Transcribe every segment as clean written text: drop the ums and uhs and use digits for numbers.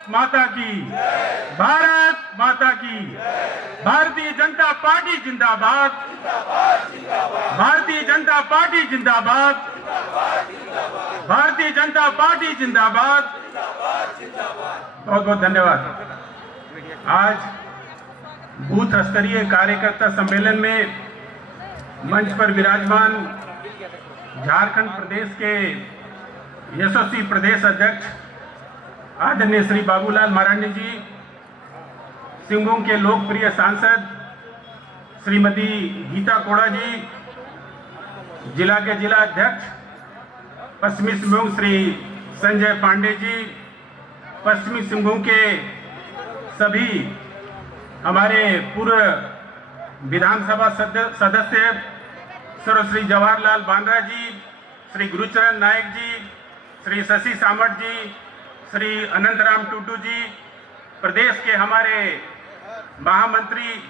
माता की, भारत माता की, भारतीय जनता पार्टी जिंदाबाद, भारतीय जनता पार्टी जिंदाबाद, भारतीय जनता पार्टी जिंदाबाद। बहुत बहुत धन्यवाद। आज बूथ स्तरीय कार्यकर्ता सम्मेलन में मंच पर विराजमान झारखंड प्रदेश के यशस्वी प्रदेश अध्यक्ष आदरणीय श्री बाबूलाल मरांडी जी, सिंहभूम के लोकप्रिय सांसद श्रीमती गीता कोड़ा जी, जिला के जिला अध्यक्ष पश्चिमी सिंहभूम श्री संजय पांडे जी, पश्चिमी सिंहभूम के सभी हमारे पूर्व विधानसभा सदस्य सर्वश्री जवाहरलाल बांद्रा जी, श्री गुरुचरण नायक जी, श्री शशि सामंत जी, श्री अनंतराम टुडू जी, प्रदेश के हमारे महामंत्री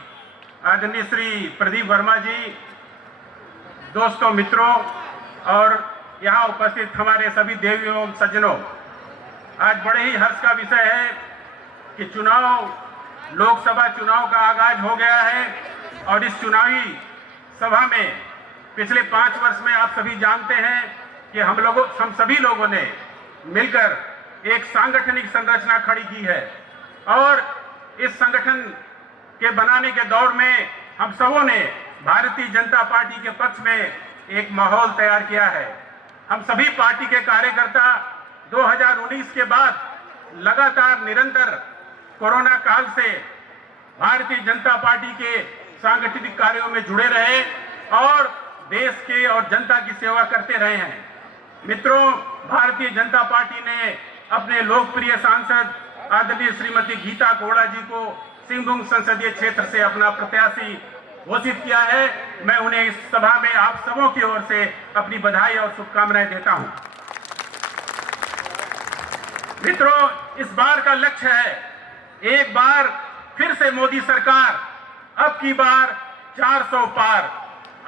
आदरणीय श्री प्रदीप वर्मा जी, दोस्तों, मित्रों और यहाँ उपस्थित हमारे सभी देवियों सज्जनों, आज बड़े ही हर्ष का विषय है कि लोकसभा चुनाव का आगाज हो गया है और इस चुनावी सभा में पिछले 5 वर्ष में आप सभी जानते हैं कि हम सभी लोगों ने मिलकर एक सांगठनिक संरचना खड़ी की है और इस संगठन के बनाने के दौर में हम सबों ने भारतीय जनता पार्टी के पक्ष में एक माहौल तैयार किया है। हम सभी पार्टी के कार्यकर्ता 2019 के बाद लगातार निरंतर कोरोना काल से भारतीय जनता पार्टी के सांगठनिक कार्यों में जुड़े रहे और देश के और जनता की सेवा करते रहे हैं। मित्रों, भारतीय जनता पार्टी ने अपने लोकप्रिय सांसद आदरणीय श्रीमती गीता कोड़ा जी को सिंहभूम संसदीय क्षेत्र से अपना प्रत्याशी घोषित किया है। मैं उन्हें इस सभा में आप सबों की ओर से अपनी बधाई और शुभकामनाएं देता हूं। मित्रों, इस बार का लक्ष्य है एक बार फिर से मोदी सरकार, अब की बार 400 पार।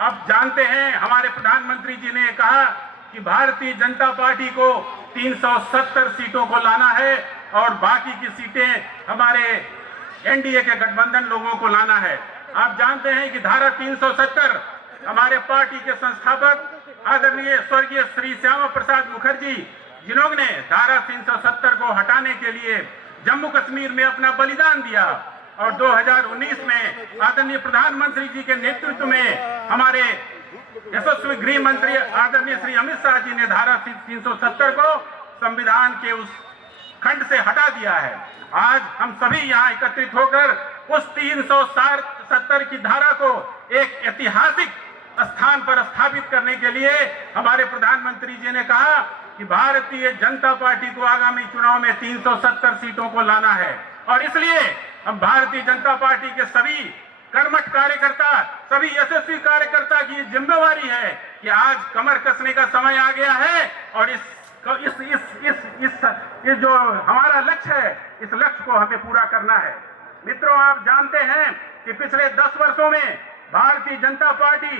आप जानते हैं हमारे प्रधानमंत्री जी ने कहा कि भारतीय जनता पार्टी को 370 सीटों को लाना है और बाकी की सीटें हमारे एनडीए के गठबंधन लोगों को लाना है। आप जानते हैं कि धारा 370 हमारे पार्टी के संस्थापक आदरणीय स्वर्गीय श्री श्यामा प्रसाद मुखर्जी, जिन्होंने धारा 370 को हटाने के लिए जम्मू कश्मीर में अपना बलिदान दिया और 2019 में आदरणीय प्रधानमंत्री जी के नेतृत्व में हमारे यशस्वी गृह मंत्री आदरणीय श्री अमित शाह जी ने धारा 370 को संविधान के उस खंड से हटा दिया है। आज हम सभी यहाँ एकत्रित होकर उस 370 की धारा को एक ऐतिहासिक स्थान पर स्थापित करने के लिए हमारे प्रधानमंत्री जी ने कहा कि भारतीय जनता पार्टी को आगामी चुनाव में 370 सीटों को लाना है और इसलिए हम भारतीय जनता पार्टी के सभी कर्मठ कार्यकर्ता, सभी यशस्वी कार्यकर्ता की जिम्मेवारी है कि आज कमर कसने का समय आ गया है और इस जो हमारा लक्ष्य है, इस लक्ष्य को हमें पूरा करना है। मित्रों, आप जानते हैं कि पिछले 10 वर्षों में भारतीय जनता पार्टी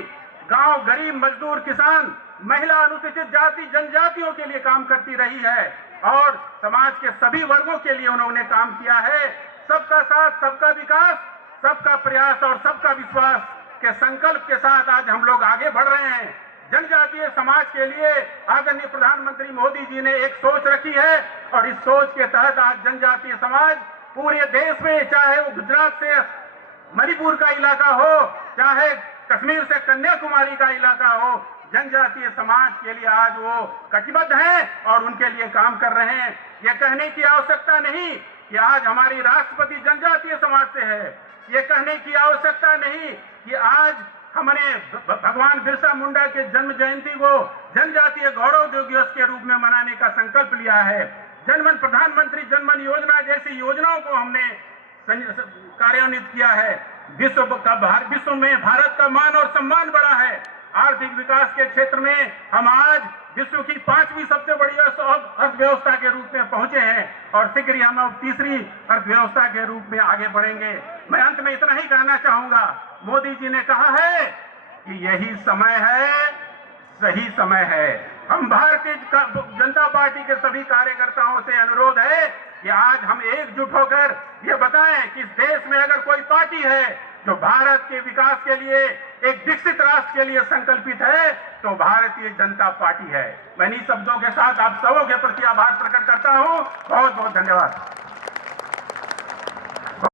गांव, गरीब, मजदूर, किसान, महिला, अनुसूचित जाति, जनजातियों के लिए काम करती रही है और समाज के सभी वर्गों के लिए उन्होंने काम किया है। सबका साथ, सबका विकास, सबका प्रयास और सबका विश्वास के संकल्प के साथ आज हम लोग आगे बढ़ रहे हैं। जनजातीय समाज के लिए आदरणीय प्रधानमंत्री मोदी जी ने एक सोच रखी है और इस सोच के तहत आज जनजातीय समाज पूरे देश में, चाहे वो गुजरात से मणिपुर का इलाका हो, चाहे कश्मीर से कन्याकुमारी का इलाका हो, जनजातीय समाज के लिए आज वो कटिबद्ध हैं और उनके लिए काम कर रहे हैं। ये कहने की आवश्यकता नहीं कि आज हमारी राष्ट्रपति जनजातीय समाज से है, ये कहने की आवश्यकता नहीं कि आज हमने भगवान बिरसा मुंडा के जन्म जयंती को जनजातीय गौरव दिवस के रूप में मनाने का संकल्प लिया है। जनमन प्रधानमंत्री जनमन योजना जैसी योजनाओं को हमने कार्यान्वित किया है। विश्व में भारत का मान और सम्मान बढ़ा है। आर्थिक विकास के क्षेत्र में हम आज विश्व की 5वीं सबसे बड़ी अर्थव्यवस्था के रूप में पहुंचे हैं और शीघ्र ही हम अब 3री अर्थव्यवस्था के रूप में आगे बढ़ेंगे। मैं अंत में इतना ही कहना चाहूंगा, मोदी जी ने कहा है कि यही समय है, सही समय है। हम भारतीय जनता पार्टी के सभी कार्यकर्ताओं से अनुरोध है कि आज हम एकजुट होकर ये बताएं कि इस देश में अगर कोई पार्टी है जो भारत के विकास के लिए, एक विकसित राष्ट्र के लिए संकल्पित है, तो भारतीय जनता पार्टी है। मैं इन्हीं शब्दों के साथ आप सबों के प्रति आभार प्रकट करता हूं। बहुत बहुत धन्यवाद।